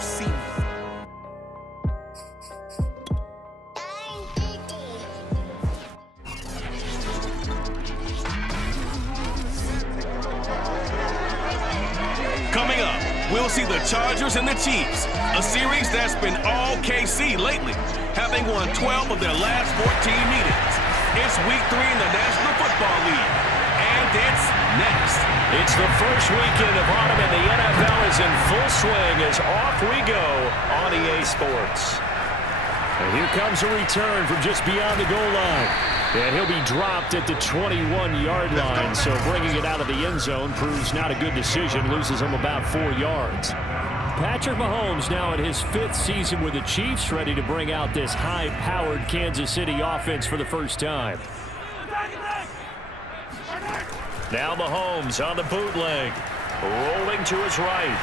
see me. Coming up, we'll see the Chargers and the Chiefs, a series that's been all KC lately, having won 12 of their last 14 meetings. It's week 3 in the National Football League, and it's next. It's the first weekend of autumn, and the NFL is in full swing as off we go on EA Sports. And here comes a return from just beyond the goal line. And he'll be dropped at the 21-yard line, so bringing it out of the end zone proves not a good decision, loses him about 4 yards. Patrick Mahomes now in his 5th season with the Chiefs, ready to bring out this high-powered Kansas City offense for the first time. Now Mahomes on the bootleg, rolling to his right.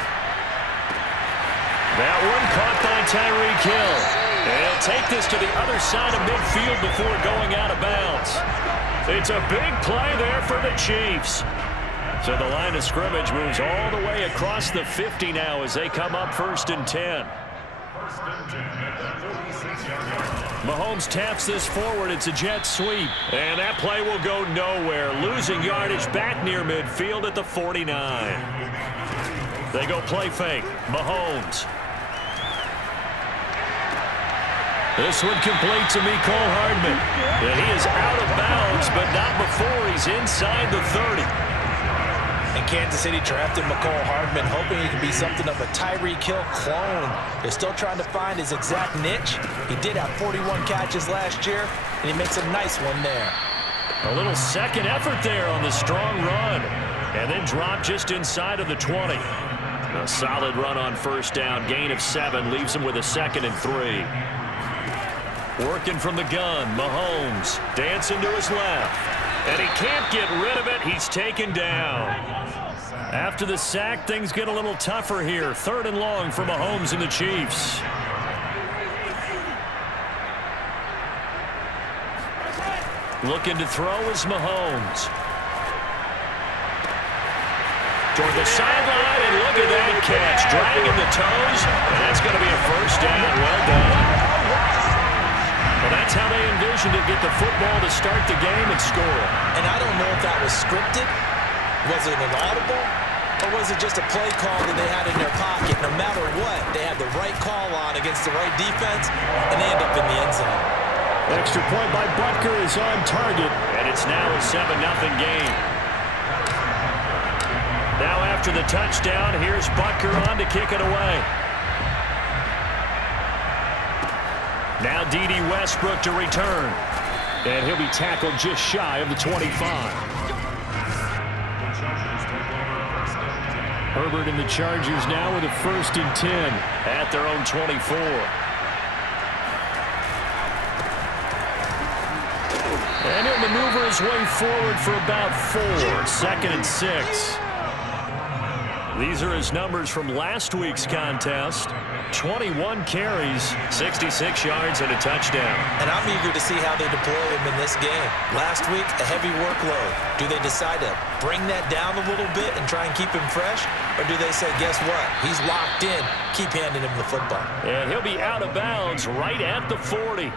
That one caught by Tyreek Hill. And he'll take this to the other side of midfield before going out of bounds. It's a big play there for the Chiefs. So the line of scrimmage moves all the way across the 50 now as they come up 1st and 10. Mahomes taps this forward. It's a jet sweep. And that play will go nowhere. Losing yardage back near midfield at the 49. They go play fake. Mahomes. This one complete to Mecole Hardman. And he is out of bounds, but not before he's inside the 30. And Kansas City drafted Mecole Hardman, hoping he could be something of a Tyreek Hill clone. They're still trying to find his exact niche. He did have 41 catches last year, and he makes a nice one there. A little second effort there on the strong run. And then drop just inside of the 20. A solid run on 1st down. Gain of 7 leaves him with a 2nd and 3. Working from the gun, Mahomes dancing to his left. And he can't get rid of it. He's taken down. After the sack, things get a little tougher here. 3rd and long for Mahomes and the Chiefs. Looking to throw is Mahomes. Toward the sideline, and look at that catch. Dragging the toes, and that's going to be a 1st down. Well done. Well, that's how they envisioned to get the football to start the game and score. And I don't know if that was scripted. Was it an audible? Or was it just a play call that they had in their pocket? No matter what, they had the right call on against the right defense, and they end up in the end zone. Extra point by Butker is on target, and it's now a 7-0 game. Now after the touchdown, here's Butker on to kick it away. Now D.D. Westbrook to return. And he'll be tackled just shy of the 25. Herbert and the Chargers now with a 1st and 10 at their own 24. And he'll maneuver his way forward for about 4. 2nd and 6. These are his numbers from last week's contest. 21 carries, 66 yards, and a touchdown. And I'm eager to see how they deploy him in this game. Last week, a heavy workload. Do they decide to bring that down a little bit and try and keep him fresh? Or do they say, guess what? He's locked in. Keep handing him the football. And he'll be out of bounds right at the 40.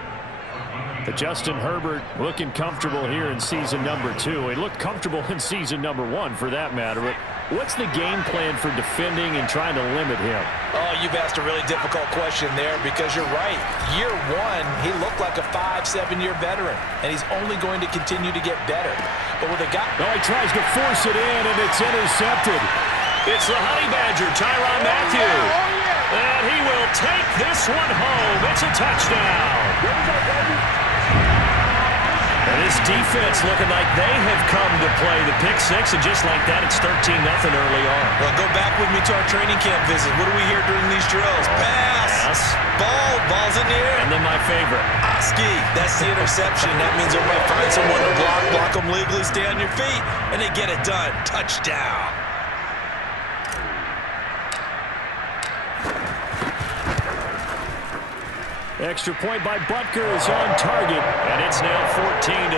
But Justin Herbert looking comfortable here in season number 2. He looked comfortable in season number 1 for that matter. But what's the game plan for defending and trying to limit him? Oh, you've asked a really difficult question there because you're right. Year 1, he looked like a 5-7-year veteran, and he's only going to continue to get better. But with a guy... Oh, he tries to force it in, and it's intercepted. It's the Honey Badger, Tyrann Mathieu. And he will take this one home. It's a touchdown. And this defense looking like they have come to play the pick 6, and just like that, it's 13-0 early on. Well, go back with me to our training camp visit. What do we hear during these drills? Pass. Ball's in the air. And then my favorite. Oski. That's the interception. That means they're going to find someone to block them legally, stay on your feet, and they get it done. Touchdown. Extra point by Butker is on target, and it's now 14-0.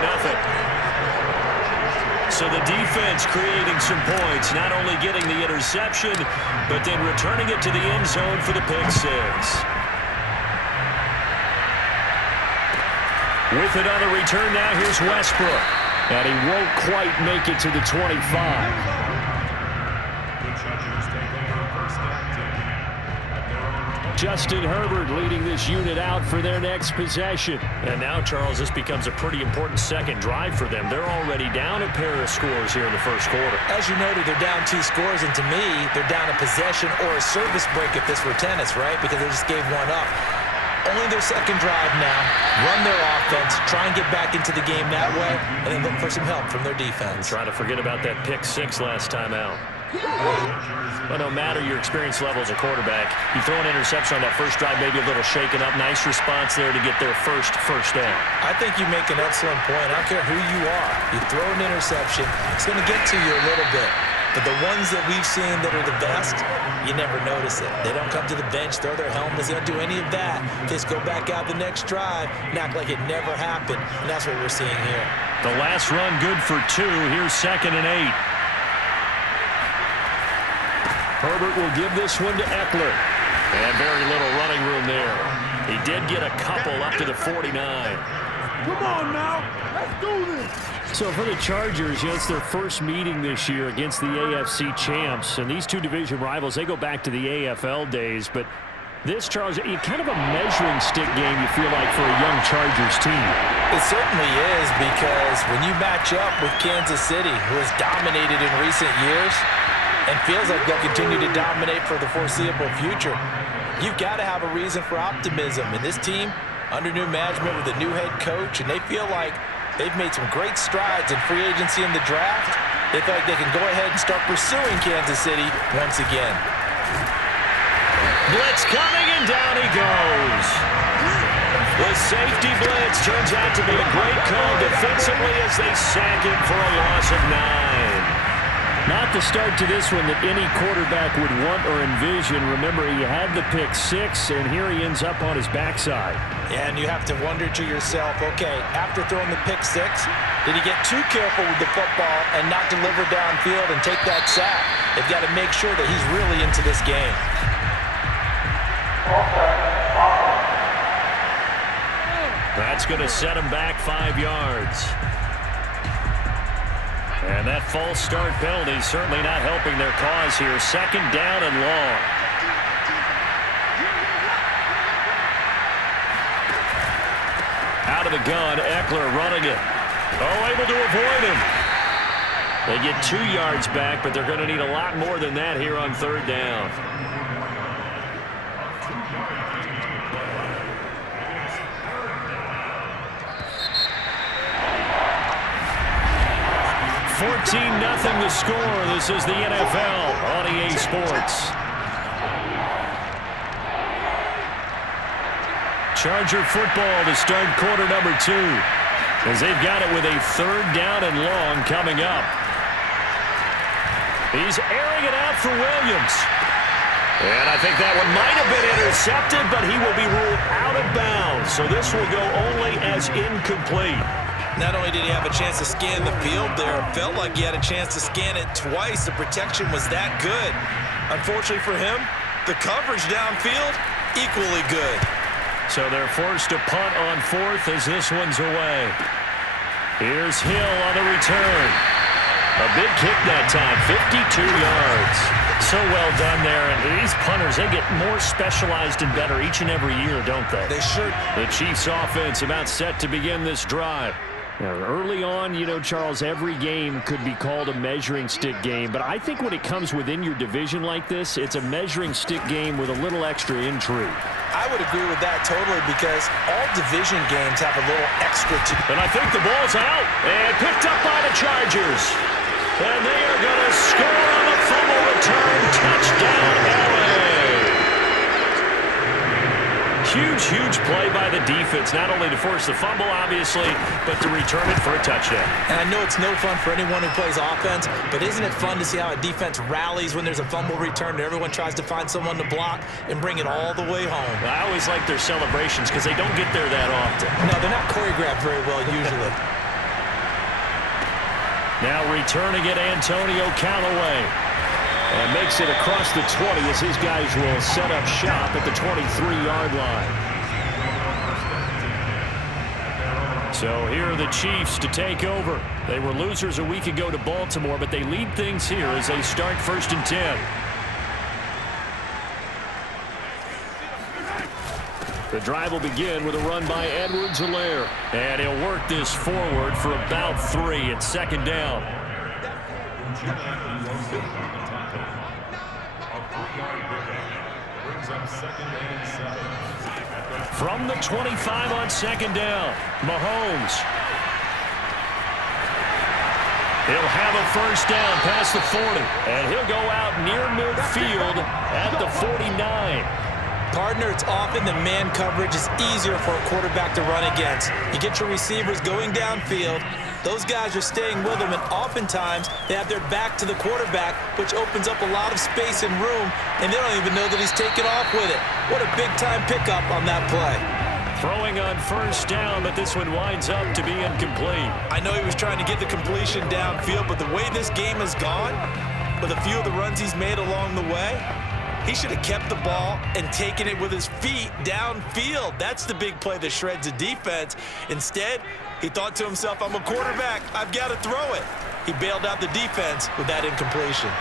So the defense creating some points, not only getting the interception, but then returning it to the end zone for the pick six. With it on the return now, here's Westbrook. And he won't quite make it to the 25. Justin Herbert leading this unit out for their next possession. And now, Charles, this becomes a pretty important second drive for them. They're already down a pair of scores here in the first quarter. As you noted, they're down 2 scores, and to me, they're down a possession or a service break if this were tennis, right? Because they just gave one up. Only their second drive now. Run their offense, try and get back into the game that way, and then look for some help from their defense. Try to forget about that pick six last time out. But no matter your experience level as a quarterback, you throw an interception on that first drive, maybe a little shaken up. Nice response there to get their first down. I think you make an excellent point. I don't care who you are. You throw an interception, it's going to get to you a little bit. But the ones that we've seen that are the best, you never notice it. They don't come to the bench, throw their helmets. They don't do any of that. They just go back out the next drive and act like it never happened. And that's what we're seeing here. The last run good for 2. Here's 2nd and 8. Herbert will give this one to Eckler. And very little running room there. He did get a couple up to the 49. Come on now. Let's do this. So for the Chargers, it's their first meeting this year against the AFC champs. And these two division rivals, they go back to the AFL days. But this, Charles, kind of a measuring stick game, you feel like, for a young Chargers team. It certainly is, because when you match up with Kansas City, who has dominated in recent years and feels like they'll continue to dominate for the foreseeable future, you've got to have a reason for optimism. And this team, under new management with a new head coach, and they feel like they've made some great strides in free agency in the draft. They feel like they can go ahead and start pursuing Kansas City once again. Blitz coming, and down he goes. The safety blitz turns out to be a great call defensively as they sack him for a loss of 9. Not the start to this one that any quarterback would want or envision. Remember, he had the pick 6, and here he ends up on his backside. Yeah, and you have to wonder to yourself, okay, after throwing the pick 6, did he get too careful with the football and not deliver downfield and take that sack? They've got to make sure that he's really into this game. That's going to set him back 5 yards. And that false start penalty certainly not helping their cause here. 2nd down and long. Out of the gun, Eckler running it. Oh, able to avoid him. They get 2 yards back, but they're going to need a lot more than that here on 3rd down. Nothing the score. This is the NFL on EA Sports. Charger football to start quarter number 2, as they've got it with a 3rd down and long coming up. He's airing it out for Williams. And I think that one might have been intercepted, but he will be ruled out of bounds. So this will go only as incomplete. Not only did he have a chance to scan the field there, it felt like he had a chance to scan it twice. The protection was that good. Unfortunately for him, the coverage downfield, equally good. So they're forced to punt on 4th as this one's away. Here's Hill on the return. A big kick that time, 52 yards. So well done there. And these punters, they get more specialized and better each and every year, don't they? They sure. The Chiefs offense about set to begin this drive. Now, early on, you know, Charles, every game could be called a measuring stick game. But I think when it comes within your division like this, it's a measuring stick game with a little extra intrigue. I would agree with that totally, because all division games have a little extra to. And I think the ball's out and picked up by the Chargers. And they are going to score on the fumble return. Touchdown, LA. Huge, huge play by the defense, not only to force the fumble, obviously, but to return it for a touchdown. And I know it's no fun for anyone who plays offense, but isn't it fun to see how a defense rallies when there's a fumble return and everyone tries to find someone to block and bring it all the way home? I always like their celebrations because they don't get there that often. No, they're not choreographed very well usually. Now returning it, Antonio Callaway. And makes it across the 20 as his guys will set up shop at the 23-yard line. So here are the Chiefs to take over. They were losers a week ago to Baltimore, but they lead things here as they start 1st and 10. The drive will begin with a run by Edwards-Helaire. And he'll work this forward for about 3 at 2nd down. From the 25 on 2nd down, Mahomes. He'll have a 1st down past the 40. And he'll go out near midfield at the 49. Partner, it's often the man coverage is easier for a quarterback to run against. You get your receivers going downfield. Those guys are staying with them, and oftentimes they have their back to the quarterback, which opens up a lot of space and room, and they don't even know that he's taken off with it. What a big-time pickup on that play. Throwing on 1st down, but this one winds up to be incomplete. I know he was trying to get the completion downfield, but the way this game has gone, with a few of the runs he's made along the way, he should have kept the ball and taken it with his feet downfield. That's the big play that shreds the defense. Instead, he thought to himself, I'm a quarterback. I've got to throw it. He bailed out the defense with that incompletion.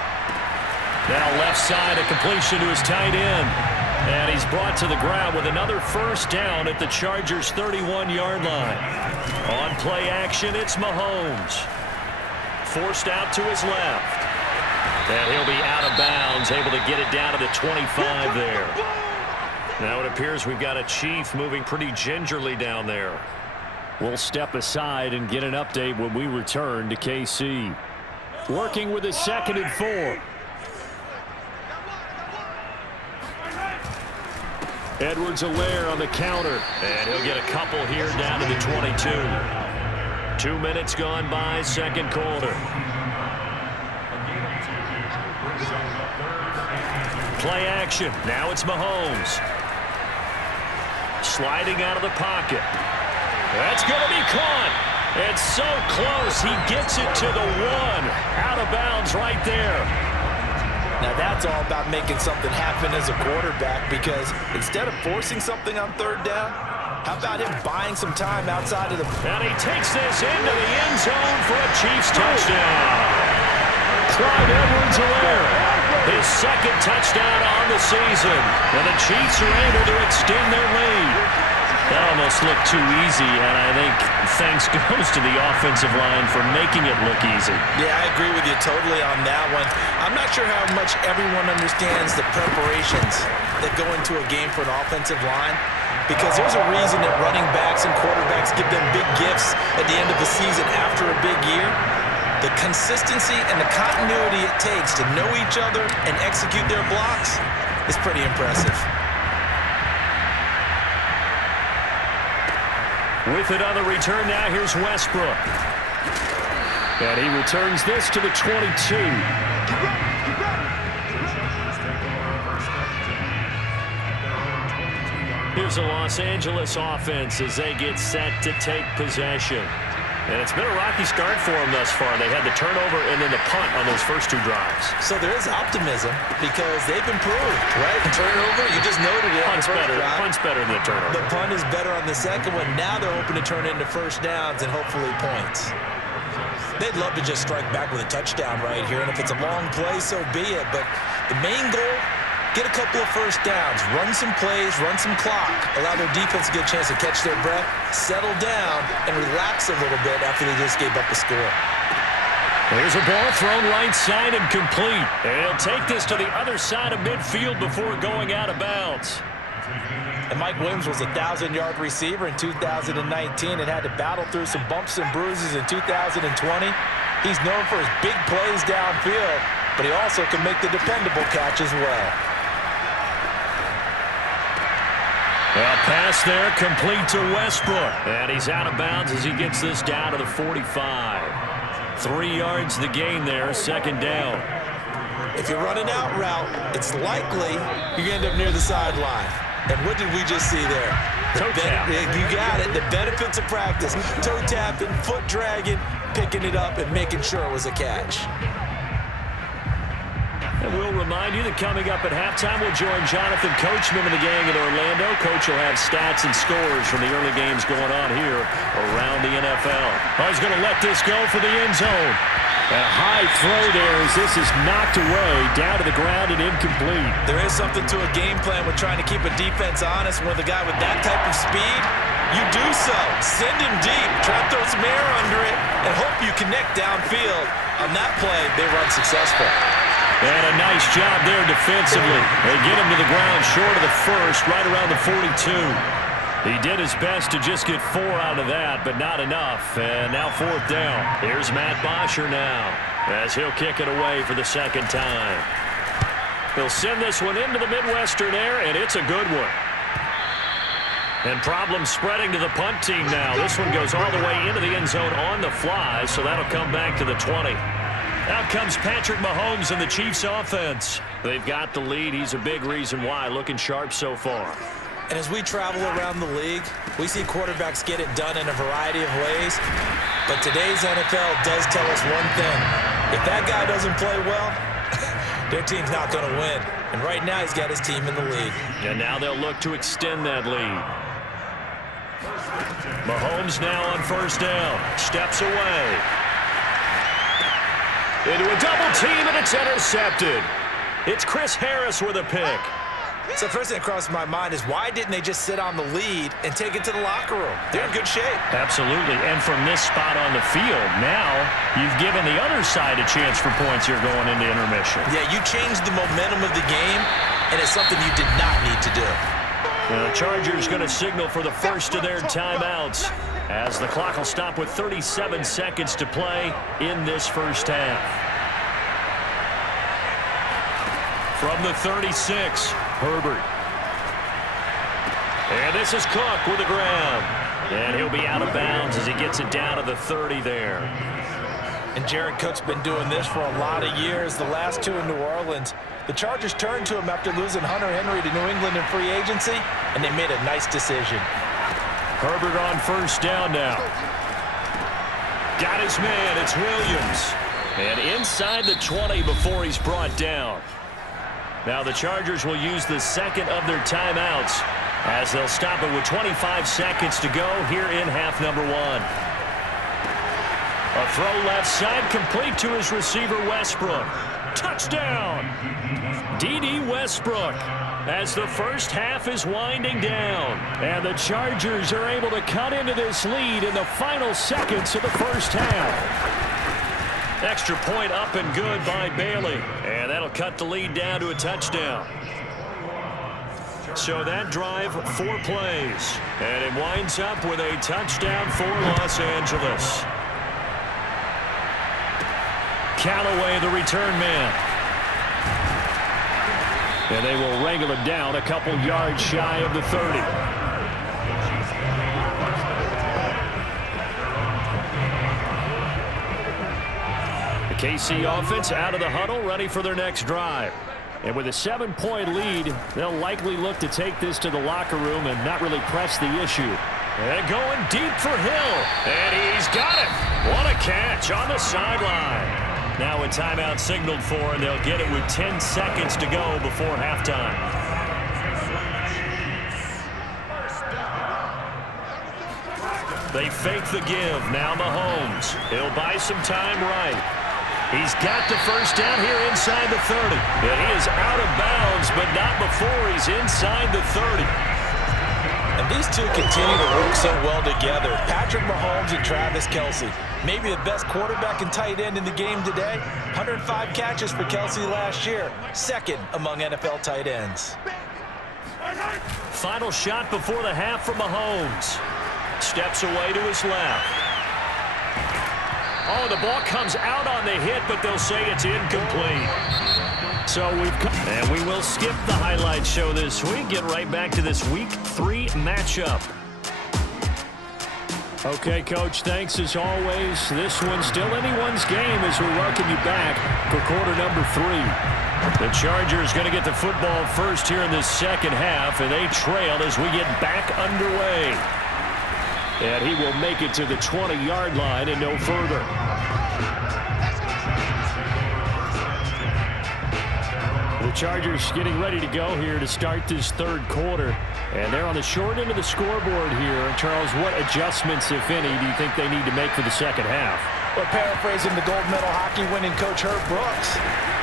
Now left side, a completion to his tight end. And he's brought to the ground with another 1st down at the Chargers' 31-yard line. On play action, it's Mahomes. Forced out to his left. And he'll be out of bounds, able to get it down to the 25 there. Now it appears we've got a Chief moving pretty gingerly down there. We'll step aside and get an update when we return to KC. Working with a 2nd and 4. Edwards-Helaire on the counter. And he'll get a couple here down to the 22. 2 minutes gone by, 2nd quarter. Play action. Now it's Mahomes. Sliding out of the pocket. That's going to be caught. It's so close. He gets it to the 1. Out of bounds right there. Now that's all about making something happen as a quarterback, because instead of forcing something on 3rd down, how about him buying some time outside of the... And he takes this into the end zone for a Chiefs touchdown. Clyde Edwards-Helaire. His 2nd touchdown on the season. And the Chiefs are able to extend their lead. That almost looked too easy, and I think thanks goes to the offensive line for making it look easy. Yeah, I agree with you totally on that one. I'm not sure how much everyone understands the preparations that go into a game for an offensive line, because there's a reason that running backs and quarterbacks give them big gifts at the end of the season after a big year. The consistency and the continuity it takes to know each other and execute their blocks is pretty impressive. With it on the return now, here's Westbrook. And he returns this to the 22. Here's the Los Angeles offense as they get set to take possession. And it's been a rocky start for them thus far. They had the turnover and then the punt on those first 2 drives. So there is optimism because they've improved, right? The turnover, you just noted it. Punt's better than the turnover. The punt is better on the second one. Now they're hoping to turn it into 1st downs and hopefully points. They'd love to just strike back with a touchdown right here, and if it's a long play, so be it. But the main goal, get a couple of 1st downs, run some plays, run some clock, allow their defense to get a chance to catch their breath, settle down, and relax a little bit after they just gave up a score. There's a ball thrown right side and complete. And he'll take this to the other side of midfield before going out of bounds. And Mike Williams was a 1,000-yard receiver in 2019 and had to battle through some bumps and bruises in 2020. He's known for his big plays downfield, but he also can make the dependable catch as well. A pass there complete to Westbrook. And he's out of bounds as he gets this down to the 45. 3 yards the gain there, 2nd down. If you're running out route, it's likely you're going to end up near the sideline. And what did we just see there? Toe tap. You got it. The benefits of practice. Toe tapping, foot dragging. picking it up and making sure it was a catch. And we'll remind you that coming up at halftime, we'll join Jonathan Coachman and the gang in Orlando. Coach will have stats and scores from the early games going on here around the NFL. Oh, he's going to let this go for the end zone. And a high throw there as this is knocked away, down to the ground and incomplete. There is something to a game plan with trying to keep a defense honest. With a guy with that type of speed, you do so. Send him deep, try to throw some air under it, and hope you connect downfield. On that play, they run successful. And a nice job there defensively. They get him to the ground short of the first, right around the 42. He did his best to just get 4 out of that, but not enough. And now 4th down. Here's Matt Bosher now, as he'll kick it away for the second time. He'll send this one into the Midwestern air, and it's a good one. And problems spreading to the punt team now. This one goes all the way into the end zone on the fly, so that'll come back to the 20. Out comes Patrick Mahomes and the Chiefs offense. They've got the lead. He's a big reason why. Looking sharp so far. And as we travel around the league, we see quarterbacks get it done in a variety of ways. But today's NFL does tell us one thing. If that guy doesn't play well, their team's not going to win. And right now he's got his team in the lead. And now they'll look to extend that lead. Mahomes now on 1st down. Steps away. Into a double team, and it's intercepted. It's Chris Harris with a pick. So first thing that crossed my mind is why didn't they just sit on the lead and take it to the locker room? They're in good shape. Absolutely. And from this spot on the field, now you've given the other side a chance for points here going into intermission. Yeah, you changed the momentum of the game, and it's something you did not need to do. The Chargers going to signal for the first of their timeouts, as the clock will stop with 37 seconds to play in this first half. From the 36, Herbert. And this is Cook with the ground. And he'll be out of bounds as he gets it down to the 30 there. And Jared Cook's been doing this for a lot of years, the last 2 in New Orleans. The Chargers turned to him after losing Hunter Henry to New England in free agency, and they made a nice decision. Herbert on 1st down now. Got his man. It's Williams. And inside the 20 before he's brought down. Now the Chargers will use the second of their timeouts as they'll stop it with 25 seconds to go here in half number 1. A throw left side complete to his receiver Westbrook. Touchdown! D.D. Westbrook. As the first half is winding down. And the Chargers are able to cut into this lead in the final seconds of the first half. Extra point up and good by Bailey. And that'll cut the lead down to a touchdown. So that drive, 4 plays. And it winds up with a touchdown for Los Angeles. Callaway, the return man. And they will wrangle it down a couple yards shy of the 30. The KC offense out of the huddle, ready for their next drive. And with a 7-point lead, they'll likely look to take this to the locker room and not really press the issue. And going deep for Hill. And he's got it. What a catch on the sideline. Now a timeout signaled for, and they'll get it with 10 seconds to go before halftime. They fake the give. Now Mahomes. He'll buy some time right. He's got the first down here inside the 30. And he is out of bounds, but not before he's inside the 30. And these two continue to work so well together. Patrick Mahomes and Travis Kelce. Maybe the best quarterback and tight end in the game today. 105 catches for Kelce last year. Second among NFL tight ends. Final shot before the half from Mahomes. Steps away to his left. Oh, the ball comes out on the hit, but they'll say it's incomplete. So and we will skip the highlight show this week. Get right back to this Week 3 matchup. Okay, Coach, thanks as always. This one's still anyone's game as we welcome you back for quarter number 3. The Chargers going to get the football first here in this second half, and they trail as we get back underway. And he will make it to the 20-yard line and no further. The Chargers getting ready to go here to start this third quarter. And they're on the short end of the scoreboard here. Charles, what adjustments, if any, do you think they need to make for the second half? Well, paraphrasing the gold medal hockey winning coach Herb Brooks,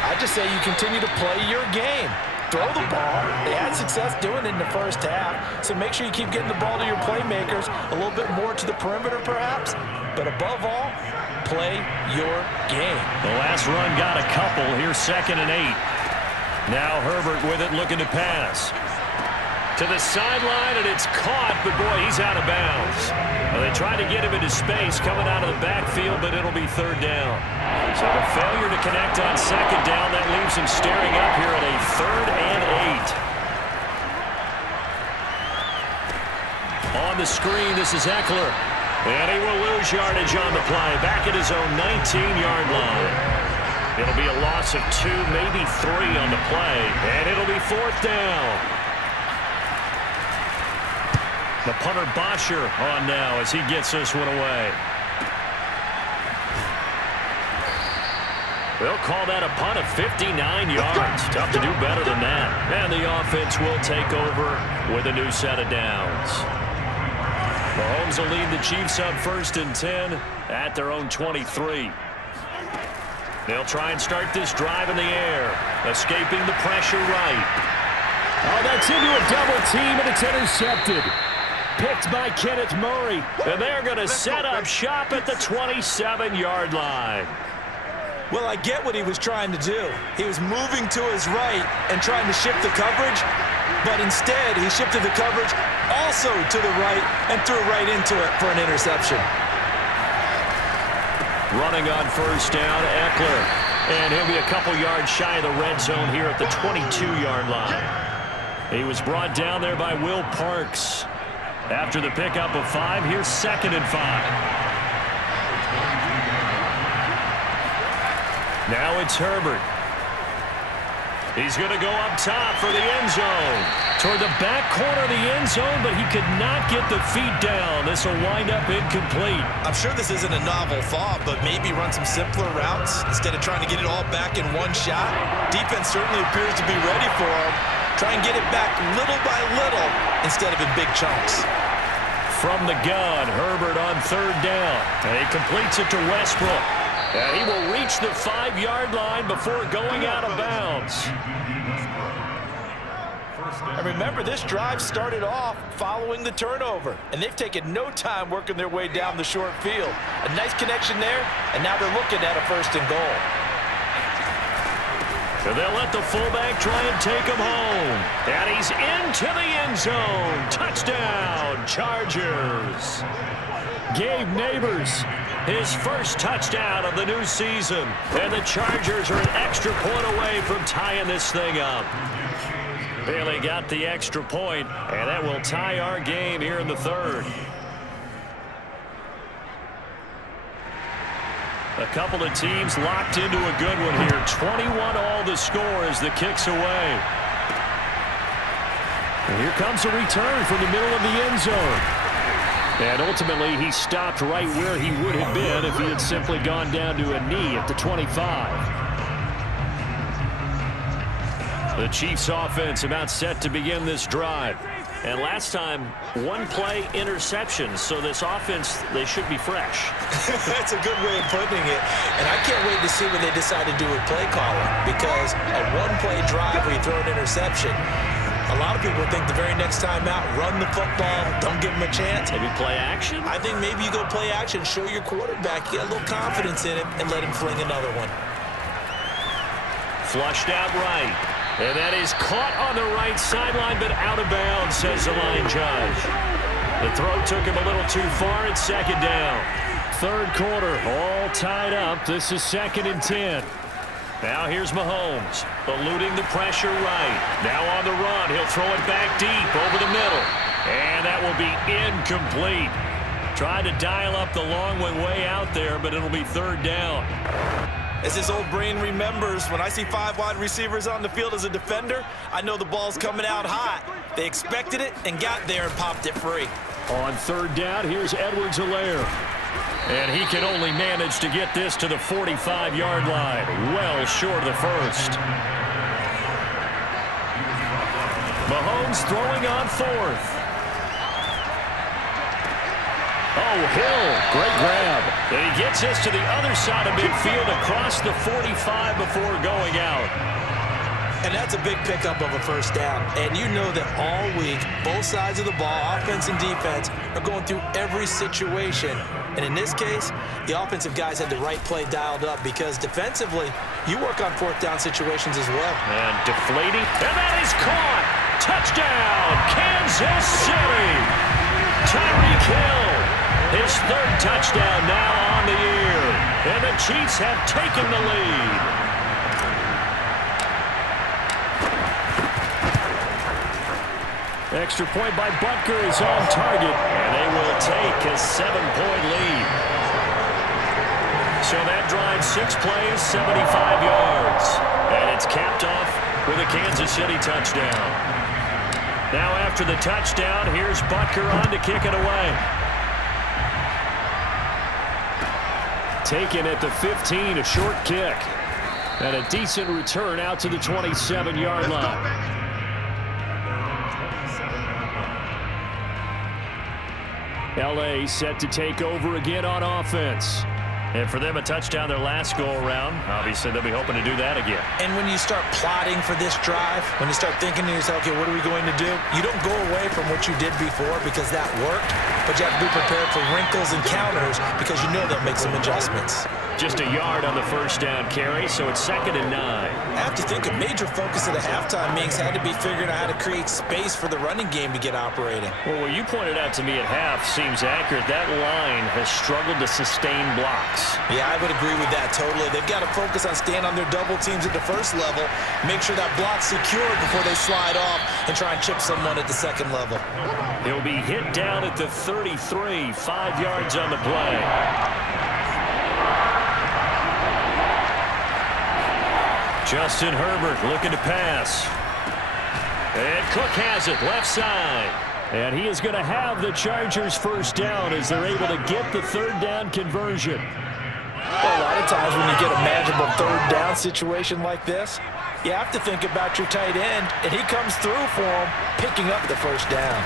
I just say you continue to play your game. Throw the ball. They had success doing it in the first half, so make sure you keep getting the ball to your playmakers, a little bit more to the perimeter perhaps, but above all, play your game. The last run got a couple. Here's 2nd and 8. Now Herbert with it, looking to pass. To the sideline, and it's caught, but boy, he's out of bounds. Well, they tried to get him into space coming out of the backfield, but it'll be 3rd down. So the failure to connect on 2nd down, that leaves him staring up here at a 3rd and 8. On the screen, this is Eckler. And he will lose yardage on the play, back at his own 19-yard line. It'll be a loss of 2, maybe 3 on the play, and it'll be 4th down. The punter Bosher on now as he gets this one away. They'll call that a punt of 59 yards. Tough to do better than that. And the offense will take over with a new set of downs. Mahomes will lead the Chiefs up 1st and 10 at their own 23. They'll try and start this drive in the air, escaping the pressure right. Oh, that's into a double team, and it's intercepted. Picked by Kenneth Murray. And they're going to set up shop at the 27-yard line. Well, I get what he was trying to do. He was moving to his right and trying to shift the coverage, but instead he shifted the coverage also to the right and threw right into it for an interception. Running on 1st down, Eckler. And he'll be a couple yards shy of the red zone here at the 22-yard line. He was brought down there by Will Parks. After the pickup of 5, here's 2nd and 5. Now it's Herbert. He's going to go up top for the end zone. Toward the back corner of the end zone, but he could not get the feet down. This will wind up incomplete. I'm sure this isn't a novel thought, but maybe run some simpler routes instead of trying to get it all back in one shot. Defense certainly appears to be ready for him. Try and get it back little by little instead of in big chunks. From the gun, Herbert on 3rd down. And he completes it to Westbrook. And he will reach the 5-yard line before going out of bounds. And remember, this drive started off following the turnover, and they've taken no time working their way down the short field. A nice connection there, and now they're looking at a 1st and goal. So they'll let the fullback try and take him home. And he's into the end zone. Touchdown, Chargers. Gabe Neighbors, his first touchdown of the new season. And the Chargers are an extra point away from tying this thing up. Bailey got the extra point, and that will tie our game here in the 3rd. A couple of teams locked into a good one here. 21-all the score as the kick's away. And here comes a return from the middle of the end zone. And ultimately, he stopped right where he would have been if he had simply gone down to a knee at the 25. The Chiefs offense about set to begin this drive. And last time, 1-play interceptions. So this offense, they should be fresh. That's a good way of putting it. And I can't wait to see what they decide to do with play calling. Because a 1-play drive where you throw an interception, a lot of people think the very next time out, run the football, don't give them a chance. Maybe play action? I think maybe you go play action, show your quarterback, get a little confidence in him, and let him fling another one. Flushed out right. And that is caught on the right sideline, but out of bounds, says the line judge. The throw took him a little too far. It's 2nd down. 3rd quarter, all tied up. This is 2nd and 10. Now here's Mahomes, eluding the pressure right. Now on the run, he'll throw it back deep over the middle. And that will be incomplete. Tried to dial up the long one way out there, but it'll be 3rd down. As his old brain remembers, when I see 5 wide receivers on the field as a defender, I know the ball's coming out hot. They expected it and got there and popped it free. On third down, here's Edwards-Helaire. And he can only manage to get this to the 45-yard line, well short of the first. Mahomes throwing on fourth. Oh, Hill, great grab. And he gets this to the other side of midfield across the 45 before going out. And that's a big pickup of a first down. And you know that all week, both sides of the ball, offense and defense, are going through every situation. And in this case, the offensive guys had the right play dialed up because defensively, you work on fourth down situations as well. And deflating. And that is caught. Touchdown, Kansas City. Tyreek Hill. His third touchdown now on the year. And the Chiefs have taken the lead. Extra point by Butker is on target. And they will take a 7-point lead. So that drive 6 plays, 75 yards. And it's capped off with a Kansas City touchdown. Now after the touchdown, here's Butker on to kick it away. Taken at the 15, a short kick. And a decent return out to the 27-yard line. L.A. set to take over again on offense. And for them, a touchdown their last go-around. Obviously, they'll be hoping to do that again. And when you start plotting for this drive, when you start thinking to yourself, okay, what are we going to do? You don't go away from what you did before because that worked, but you have to be prepared for wrinkles and counters because you know they'll make some adjustments. Just a yard on the first down carry, so it's 2nd and 9. I have to think a major focus at the halftime meetings had to be figuring out how to create space for the running game to get operating. Well, what you pointed out to me at half seems accurate. That line has struggled to sustain blocks. Yeah, I would agree with that totally. They've got to focus on staying on their double teams at the first level, make sure that block's secured before they slide off and try and chip someone at the second level. He'll be hit down at the 33, 5 yards on the play. Justin Herbert looking to pass. And Cook has it, left side. And he is going to have the Chargers first down as they're able to get the third down conversion. Well, a lot of times when you get a manageable third down situation like this, you have to think about your tight end, and he comes through for him, picking up the first down.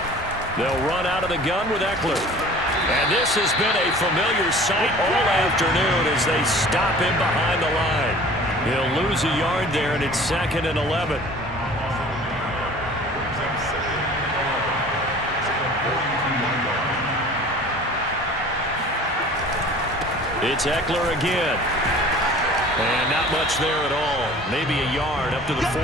They'll run out of the gun with Eckler. And this has been a familiar sight all afternoon as they stop him behind the line. He'll lose a yard there, and it's 2nd and 11. It's Eckler again. And not much there at all. Maybe a yard up to the 43.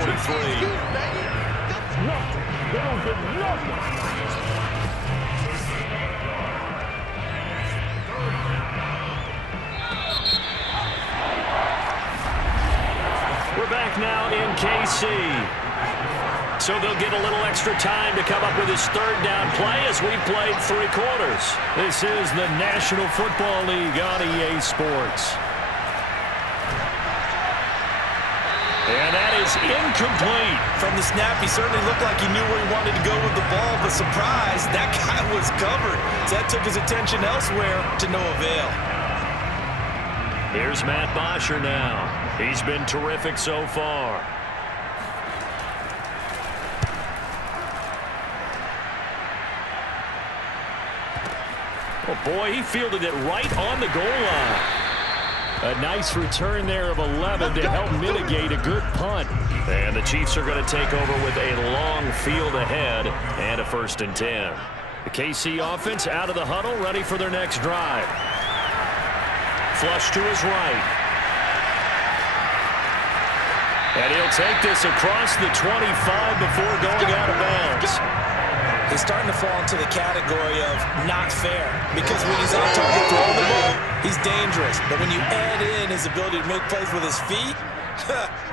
We're back now in KC. So they'll get a little extra time to come up with his third down play as we've played 3 quarters. This is the National Football League on EA Sports. And that is incomplete. From the snap, he certainly looked like he knew where he wanted to go with the ball, but surprise, that guy was covered. So that took his attention elsewhere to no avail. Here's Matt Bosher now. He's been terrific so far. Oh, boy, he fielded it right on the goal line. A nice return there of 11 to help mitigate a good punt. And the Chiefs are going to take over with a long field ahead and a 1st and 10. The KC offense out of the huddle, ready for their next drive. Flush to his right. And he'll take this across the 25 before going out of bounds. He's starting to fall into the category of not fair because when he's on target throwing the ball, he's dangerous. But when you add in his ability to make plays with his feet,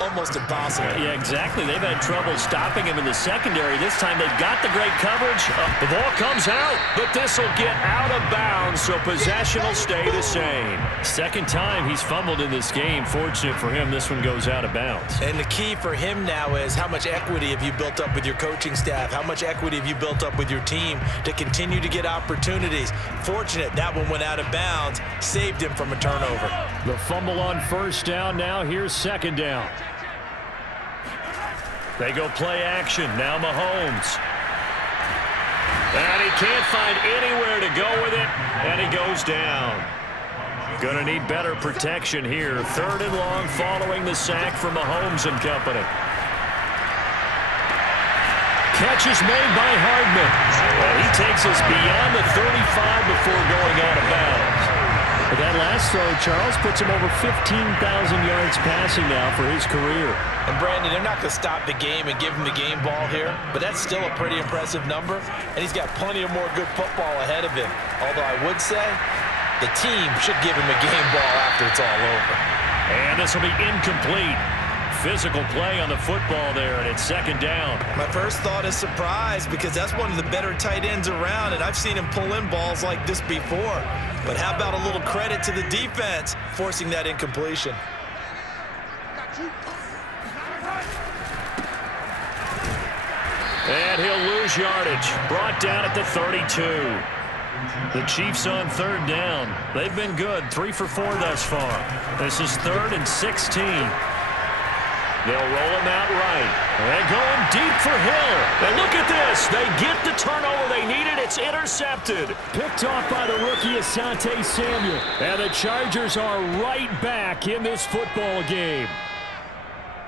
Almost impossible. Yeah, exactly. They've had trouble stopping him in the secondary. This time they've got the great coverage. The ball comes out, but this will get out of bounds, so possession will stay the same. Second time he's fumbled in this game. Fortunate for him, this one goes out of bounds. And the key for him now is how much equity have you built up with your coaching staff? How much equity have you built up with your team to continue to get opportunities? Fortunate that one went out of bounds, saved him from a turnover. The fumble on first down. Now here's second down. They go play action. Now Mahomes. And he can't find anywhere to go with it, and he goes down. Gonna need better protection here. Third and long following the sack from Mahomes and company. Catch is made by Hardman. And he takes us beyond the 35 before going out of bounds. But that last throw, Charles, puts him over 15,000 yards passing now for his career. And Brandon, they're not going to stop the game and give him the game ball here, but that's still a pretty impressive number, and he's got plenty of more good football ahead of him. Although I would say the team should give him a game ball after it's all over. And this will be incomplete. Physical play on the football there, and it's second down. My first thought is surprise because that's one of the better tight ends around, and I've seen him pull in balls like this before. But how about a little credit to the defense forcing that incompletion? And he'll lose yardage. Brought down at the 32. The Chiefs on third down. They've been good. 3 for 4 thus far. This is 3rd and 16. They'll roll him out right. They're going deep for Hill. And look at this. They get the turnover they needed. It's intercepted. Picked off by the rookie Asante Samuel. And the Chargers are right back in this football game.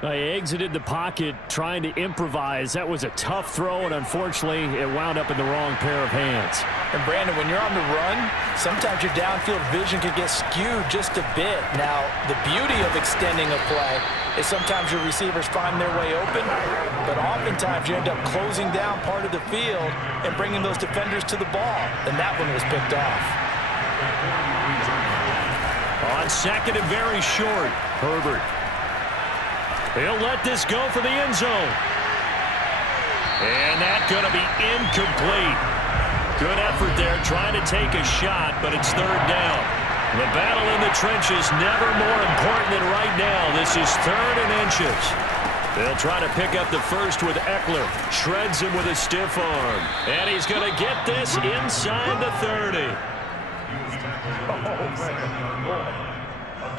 They exited the pocket trying to improvise. That was a tough throw, and unfortunately, it wound up in the wrong pair of hands. And Brandon, when you're on the run, sometimes your downfield vision can get skewed just a bit. Now, the beauty of extending a play is sometimes your receivers find their way open, but oftentimes you end up closing down part of the field and bringing those defenders to the ball, and that one was picked off. On second and very short, Herbert. He'll let this go for the end zone. And that's going to be incomplete. Good effort there trying to take a shot, but it's third down. The battle in the trenches never more important than right now. This is 3rd and inches. They'll try to pick up the first with Eckler. Shreds him with a stiff arm. And he's going to get this inside the 30.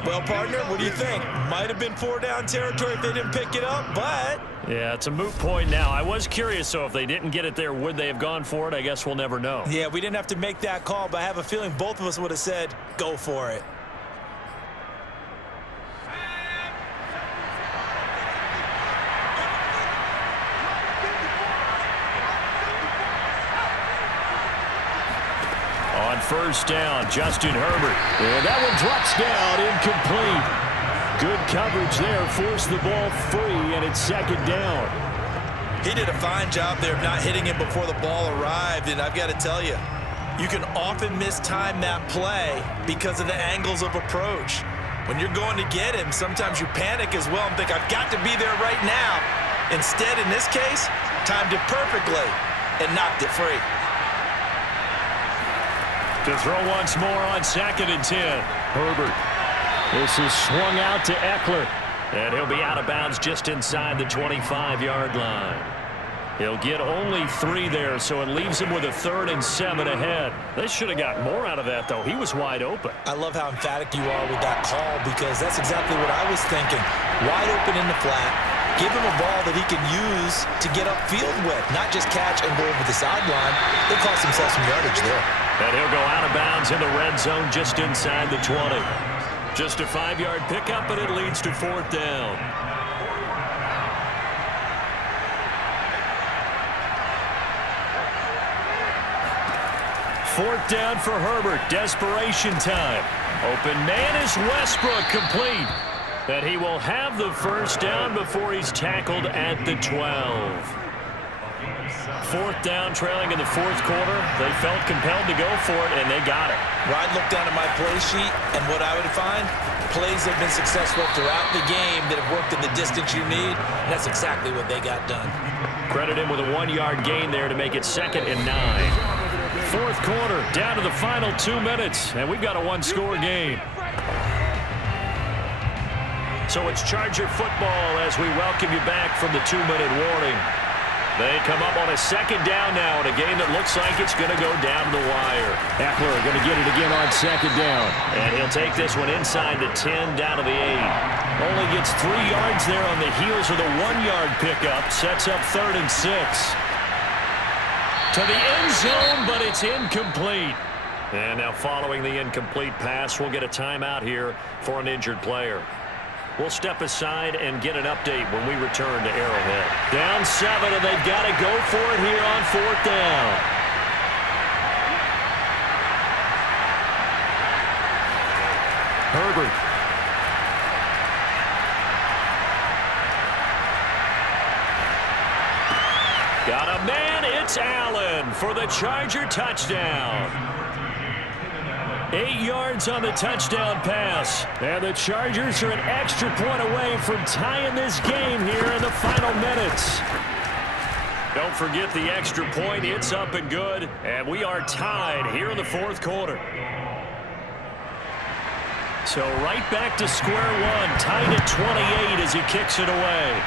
Well, partner, what do you think? Might have been 4-down territory if they didn't pick it up, but... Yeah, it's a moot point now. I was curious, so if they didn't get it there, would they have gone for it? I guess we'll never know. Yeah, we didn't have to make that call, but I have a feeling both of us would have said, go for it. On first down, Justin Herbert. And that one drops down, incomplete. Good coverage there, forced the ball free, and it's second down. He did a fine job there of not hitting him before the ball arrived, and I've got to tell you, you can often mistime that play because of the angles of approach. When you're going to get him, sometimes you panic as well and think, I've got to be there right now. Instead, in this case, timed it perfectly and knocked it free. To throw once more on 2nd and 10. Herbert. This is swung out to Eckler. And he'll be out of bounds just inside the 25-yard line. He'll get only 3 there, so it leaves him with a 3rd and 7 ahead. They should have got more out of that, though. He was wide open. I love how emphatic you are with that call because that's exactly what I was thinking. Wide open in the flat. Give him a ball that he can use to get upfield with, not just catch and go over the sideline. They cost themselves some yardage there. And he'll go out of bounds in the red zone just inside the 20. Just a 5-yard pickup, and it leads to 4th down. Fourth down for Herbert. Desperation time. Open man is Westbrook, complete. And he will have the first down before he's tackled at the 12. 4th down, trailing in the 4th quarter. They felt compelled to go for it, and they got it. Well, I'd look down at my play sheet, and what I would find, plays have been successful throughout the game that have worked in the distance you need, and that's exactly what they got done. Credit him with a 1-yard gain there to make it 2nd and 9. Fourth quarter, down to the final 2 minutes, and we've got a one-score game. So it's Charger football as we welcome you back from the 2-minute warning. They come up on a 2nd down now in a game that looks like it's going to go down to the wire. Eckler going to get it again on 2nd down. And he'll take this one inside the 10, down to the 8. Only gets 3 yards there on the heels of the 1-yard pickup. Sets up 3rd and 6. To the end zone, but it's incomplete. And now following the incomplete pass, we'll get a timeout here for an injured player. We'll step aside and get an update when we return to Arrowhead. Down 7, and they've got to go for it here on 4th down. Herbert. Got a man, it's Allen for the Charger touchdown. 8 yards on the touchdown pass. And the Chargers are an extra point away from tying this game here in the final minutes. Don't forget the extra point. It's up and good. And we are tied here in the 4th quarter. So right back to square one. Tied at 28 as he kicks it away.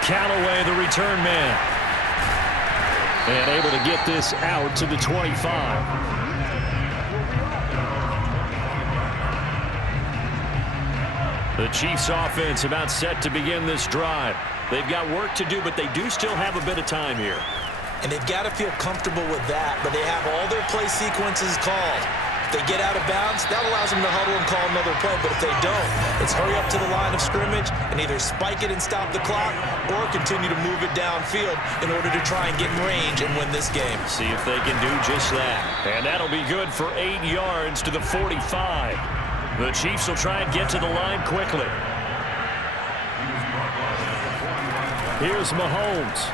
Callaway, the return man. And able to get this out to the 25. The Chiefs offense about set to begin this drive. They've got work to do, but they do still have a bit of time here. And they've got to feel comfortable with that, but they have all their play sequences called. If they get out of bounds, that allows them to huddle and call another play, but if they don't, it's hurry up to the line of scrimmage and either spike it and stop the clock or continue to move it downfield in order to try and get in range and win this game. See if they can do just that. And that'll be good for 8 yards to the 45. The Chiefs will try and get to the line quickly. Here's Mahomes.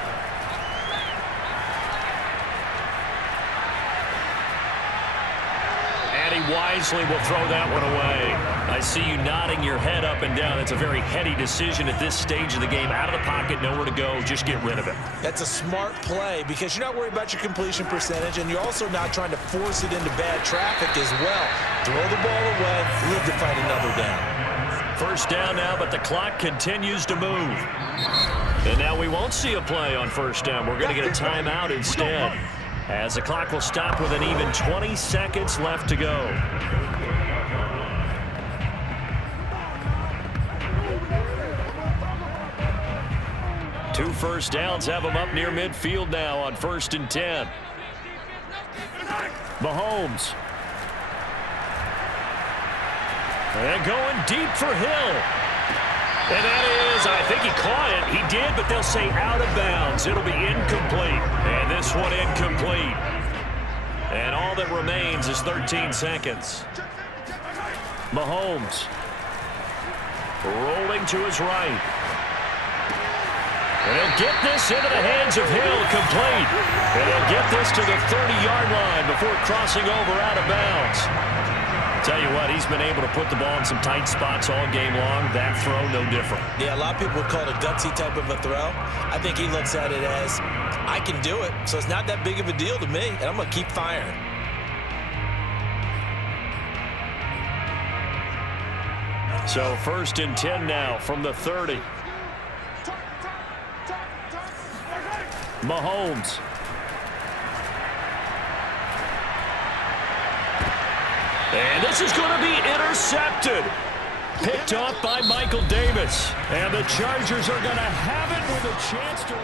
And he wisely will throw that one away. I see you nodding your head up and down. It's a very heady decision at this stage of the game. Out of the pocket, nowhere to go. Just get rid of it. That's a smart play because you're not worried about your completion percentage, and you're also not trying to force it into bad traffic as well. Throw the ball away, live to fight another down. First down now, but the clock continues to move. And now we won't see a play on first down. We're going to get a timeout instead, as the clock will stop with an even 20 seconds left to go. Two first downs have them up near midfield now on 1st and 10. Mahomes. And going deep for Hill. And that is, I think he caught it. He did, but they'll say out of bounds. It'll be incomplete. And this one incomplete. And all that remains is 13 seconds. Mahomes. Rolling to his right. And he'll get this into the hands of Hill, complete. And he'll get this to the 30-yard line before crossing over out of bounds. Tell you what, he's been able to put the ball in some tight spots all game long. That throw, no different. Yeah, a lot of people would call it a gutsy type of a throw. I think he looks at it as, I can do it, so it's not that big of a deal to me, and I'm going to keep firing. So 1st and 10 now from the 30. Mahomes. And this is going to be intercepted. Picked off by Michael Davis. And the Chargers are going to have it with a chance to...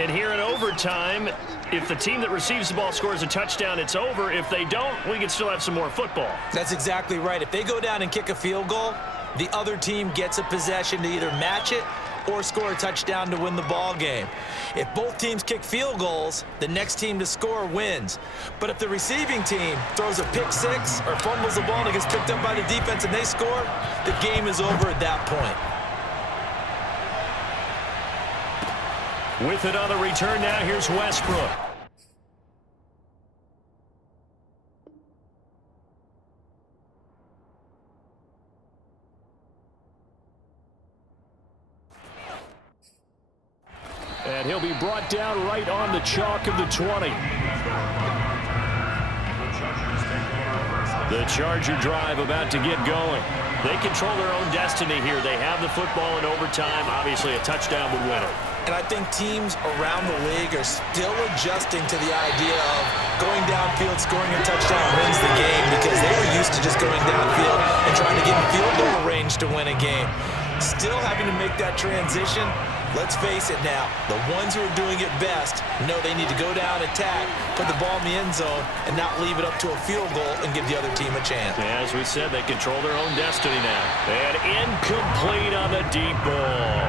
And here in overtime, if the team that receives the ball scores a touchdown, it's over. If they don't, we can still have some more football. That's exactly right. If they go down and kick a field goal, the other team gets a possession to either match it or score a touchdown to win the ball game. If both teams kick field goals, the next team to score wins. But if the receiving team throws a pick six or fumbles the ball and it gets picked up by the defense and they score, the game is over at that point. With it on the return now, here's Westbrook. down right on the chalk of the 20. The Charger drive about to get going. They control their own destiny here. They have the football in overtime. Obviously, a touchdown would win it. And I think teams around the league are still adjusting to the idea of going downfield, scoring a touchdown wins the game, because they were used to just going downfield and trying to get in field goal range to win a game. Still having to make that transition. Let's face it now, the ones who are doing it best know they need to go down, attack, put the ball in the end zone, and not leave it up to a field goal and give the other team a chance. Yeah, as we said, they control their own destiny now. And incomplete on the deep ball.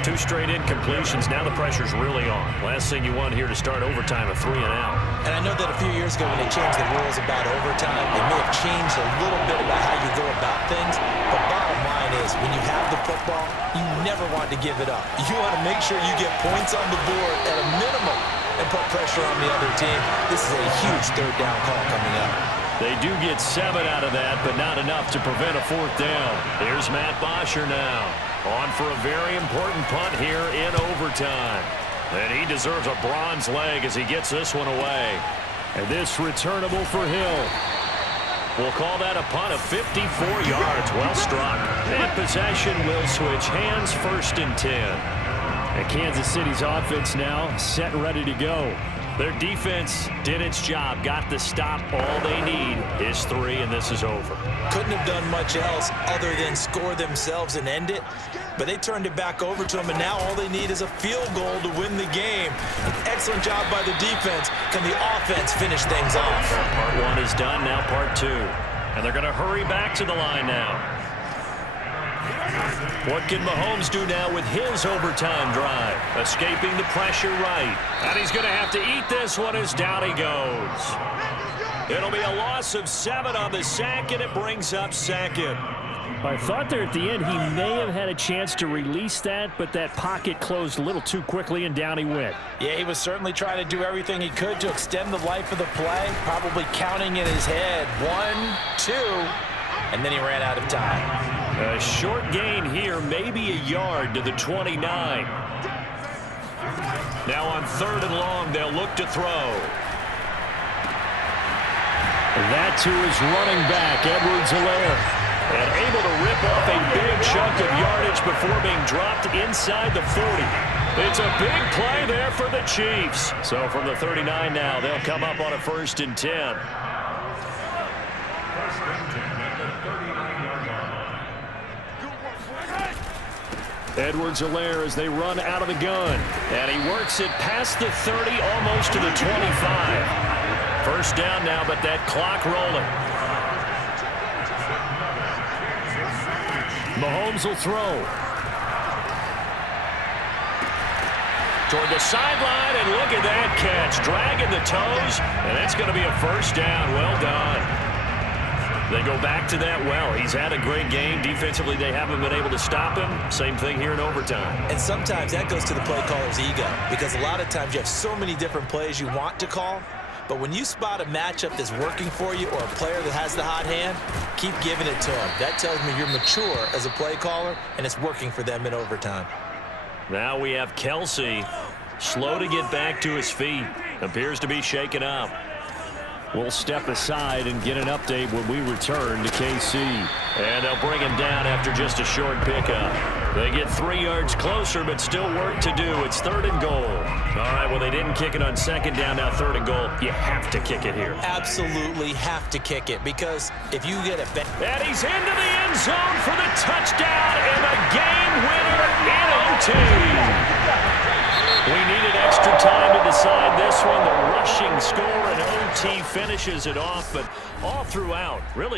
2 straight incompletions. Now the pressure's really on. Last thing you want here to start overtime, a 3 and out. And I know that a few years ago when they changed the rules about overtime, it may have changed a little bit about how you go about things, but bottom line is, when you have the football, you never want to give it up. You want to make sure you get points on the board at a minimum and put pressure on the other team. This is a huge third down call coming up. They do get 7 out of that, but not enough to prevent a 4th down. Here's Matt Bosher now, on for a very important punt here in overtime. And he deserves a bronze leg as he gets this one away. And this returnable for Hill. We'll call that a punt of 54 yards. Well struck. And possession will switch hands, 1st and 10. And Kansas City's offense now set and ready to go. Their defense did its job, got the stop. All they need is 3, and this is over. Couldn't have done much else other than score themselves and end it, but they turned it back over to them, and now all they need is a field goal to win the game. An excellent job by the defense. Can the offense finish things off? Part 1 is done, now part 2. And they're going to hurry back to the line now. What can Mahomes do now with his overtime drive? Escaping the pressure right. And he's going to have to eat this one as down he goes. It'll be a loss of 7 on the sack, and it brings up 2nd. I thought there at the end he may have had a chance to release that, but that pocket closed a little too quickly, and down he went. Yeah, he was certainly trying to do everything he could to extend the life of the play, probably counting in his head 1, 2, and then he ran out of time. A short gain here, maybe a yard to the 29. Now on 3rd and long, they'll look to throw. That to his running back, Edwards-Helaire. And able to rip off a big chunk of yardage before being dropped inside the 40. It's a big play there for the Chiefs. So from the 39 now, they'll come up on a 1st and 10. Edwards-Helaire as they run out of the gun. And he works it past the 30, almost to the 25. 1st down now, but that clock rolling. Mahomes will throw. Toward the sideline, and look at that catch. Dragging the toes, and that's going to be a 1st down. Well done. They go back to that well. He's had a great game. Defensively, they haven't been able to stop him. Same thing here in overtime. And sometimes that goes to the play caller's ego, because a lot of times you have so many different plays you want to call, but when you spot a matchup that's working for you or a player that has the hot hand, keep giving it to him. That tells me you're mature as a play caller, and it's working for them in overtime. Now we have Kelsey, slow to get back to his feet. Appears to be shaken up. We'll step aside and get an update when we return to KC. And they'll bring him down after just a short pickup. They get 3 yards closer, but still work to do. It's 3rd and goal. All right, well, they didn't kick it on 2nd down, now 3rd and goal. You have to kick it here. Absolutely have to kick it, because if you get a... And he's into the end zone for the touchdown and the game winner in OT. We needed extra time to decide this one. The rushing score and OT finishes it off, but all throughout, really